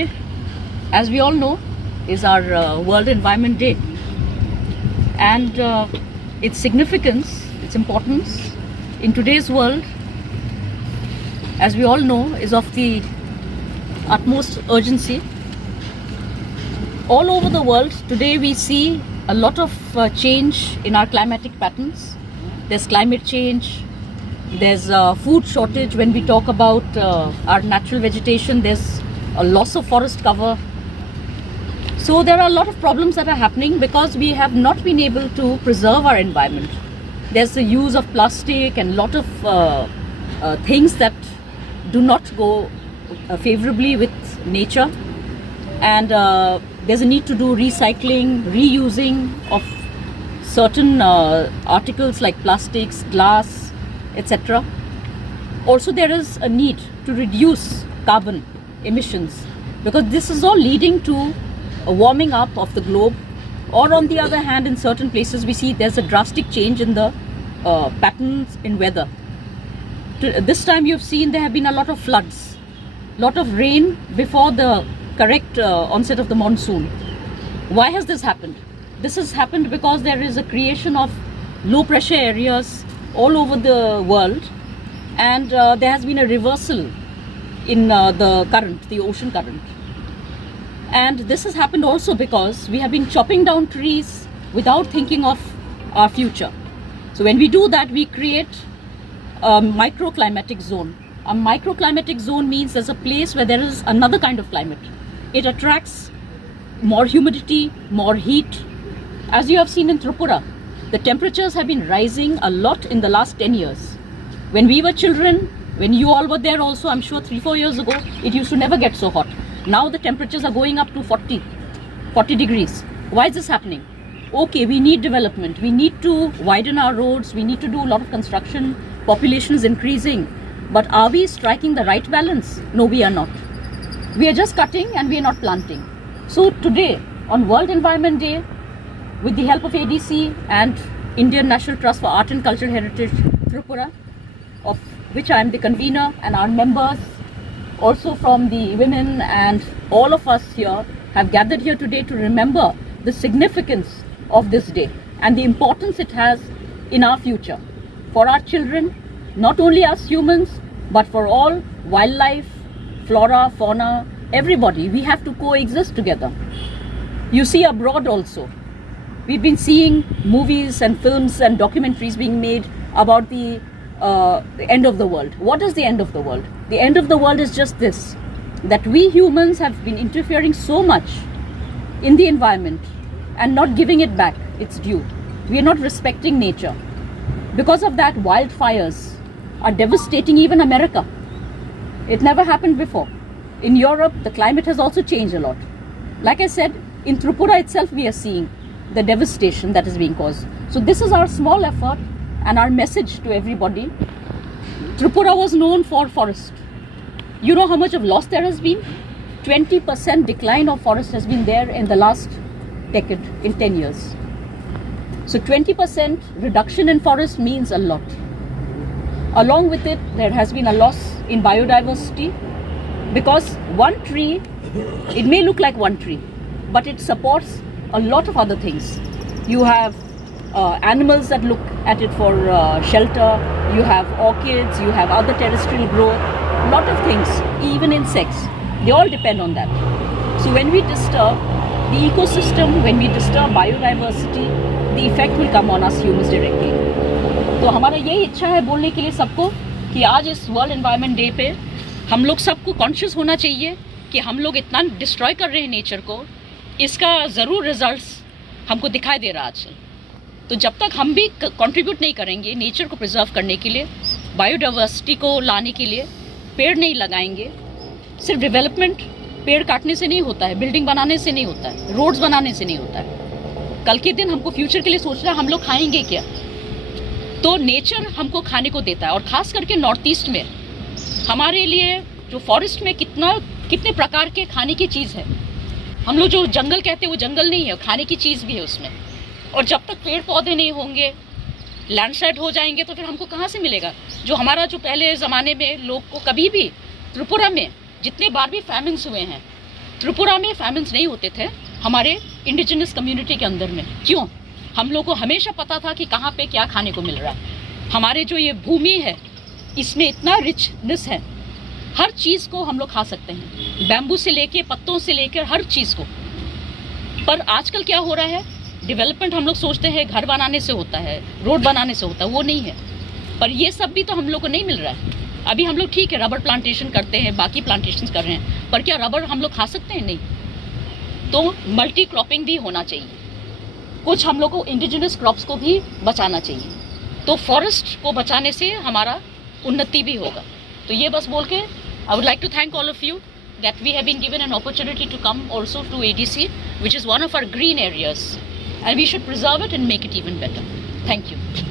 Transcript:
Today, as we all know, is our World Environment Day, and its significance, its importance in today's world, as we all know, is of the utmost urgency. All over the world today we see a lot of change in our climatic patterns. There's climate change, there's food shortage. When we talk about our natural vegetation, there's a loss of forest cover. So there are a lot of problems that are happening because we have not been able to preserve our environment. There's the use of plastic and a lot of things that do not go favorably with nature, and there's a need to do recycling, reusing of certain articles like plastics, glass, etc. Also, there is a need to reduce carbon emissions because this is all leading to a warming up of the globe. Or on the other hand, in certain places we see there's a drastic change in the patterns in weather. This time you've seen there have been a lot of floods, lot of rain before the correct onset of the monsoon. Why has this happened? This has happened because there is a creation of low pressure areas all over the world, and there has been a reversal in the current, the ocean current. And this has happened also because we have been chopping down trees without thinking of our future. So when we do that, we create a microclimatic zone. A microclimatic zone means there's a place where there is another kind of climate. It attracts more humidity, more heat. As you have seen in Tripura, the temperatures have been rising a lot in the last 10 years. When we were children, when you all were there also, I'm sure 3-4 years ago, it used to never get so hot. Now the temperatures are going up to 40 degrees. Why is this happening? Okay, we need development. We need to widen our roads. We need to do a lot of construction. Population is increasing. But are we striking the right balance? No, we are not. We are just cutting and we are not planting. So today, on World Environment Day, with the help of ADC and Indian National Trust for Art and Cultural Heritage Tripura, of which I am the convener, and our members also from the women and all of us here have gathered here today to remember the significance of this day and the importance it has in our future. For our children, not only us humans, but for all wildlife, flora, fauna, everybody. We have to coexist together. You see abroad also, we've been seeing movies and films and documentaries being made about the end of the world. What is the end of the world? The end of the world is just this, that we humans have been interfering so much in the environment and not giving it back its due. We are not respecting nature. Because of that, wildfires are devastating even America. It never happened before. In Europe, the climate has also changed a lot. Like I said, in Tripura itself, we are seeing the devastation that is being caused. So this is our small effort and our message to everybody. Tripura was known for forest. You know how much of loss there has been? 20% decline of forest has been there in the last decade, in 10 years. So 20% reduction in forest means a lot. Along with it, there has been a loss in biodiversity because one tree, it may look like one tree, but it supports a lot of other things. You have animals that look at it for shelter, you have orchids, you have other terrestrial growth, a lot of things, even insects, they all depend on that. So when we disturb the ecosystem, when we disturb biodiversity, the effect will come on us humans directly. तो हमारा यही इच्छा है बोलने के लिए सबको कि आज इस वर्ल्ड एनवायरनमेंट डे पे हम लोग सबको कॉन्शियस होना चाहिए कि हम लोग इतना डिस्ट्रॉय कर रहे हैं नेचर को, इसका ज़रूर रिजल्ट्स हमको दिखाई दे रहा है आजकल. तो जब तक हम भी कंट्रीब्यूट नहीं करेंगे नेचर को प्रिजर्व करने के लिए, बायोडाइवर्सिटी को लाने के लिए, पेड़ नहीं लगाएंगे, सिर्फ डेवलपमेंट पेड़ काटने से नहीं होता है, बिल्डिंग बनाने से नहीं होता है, रोड्स बनाने से नहीं होता है. कल के दिन हमको फ्यूचर के लिए सोचना हम लोग खाएंगे क्या, तो नेचर हमको खाने को देता है. और ख़ास करके नॉर्थ ईस्ट में हमारे लिए जो फॉरेस्ट में कितने प्रकार के खाने की चीज़ है. हम लोग जो जंगल कहते हैं वो जंगल नहीं है, खाने की चीज़ भी है उसमें. और जब तक पेड़ पौधे नहीं होंगे, लैंडस्लाइड हो जाएंगे, तो फिर हमको कहाँ से मिलेगा. जो हमारा जो पहले ज़माने में लोग को कभी भी त्रिपुरा में जितने बार भी फैमिन्स हुए हैं, त्रिपुरा में फैमिन्स नहीं होते थे हमारे इंडिजिनस कम्युनिटी के अंदर में। क्यों? हम लोग को हमेशा पता था कि कहाँ पे क्या खाने को मिल रहा है। हमारे जो ये भूमि है इसमें इतना रिचनेस है, हर चीज़ को हम लोग खा सकते हैं, बैम्बू से लेके पत्तों से लेकर हर चीज़ को। पर आजकल क्या हो रहा है, डेवलपमेंट हम लोग सोचते हैं घर बनाने से होता है, रोड बनाने से होता है, वो नहीं है। पर ये सब भी तो हम लोग को नहीं मिल रहा है। अभी हम लोग ठीक है रबर प्लांटेशन करते हैं, बाकी प्लांटेशन कर रहे हैं, पर क्या रबर हम लोग खा सकते हैं? नहीं। तो मल्टी क्रॉपिंग भी होना चाहिए, कुछ हम लोग को इंडिजिनस क्रॉप्स को भी बचाना चाहिए, तो फॉरेस्ट को बचाने से हमारा उन्नति भी होगा। तो ये बस बोल के I would like to thank all of you that we have been given an opportunity to come also to ADC, which is one of our green areas, and we should preserve it and make it even better. Thank you.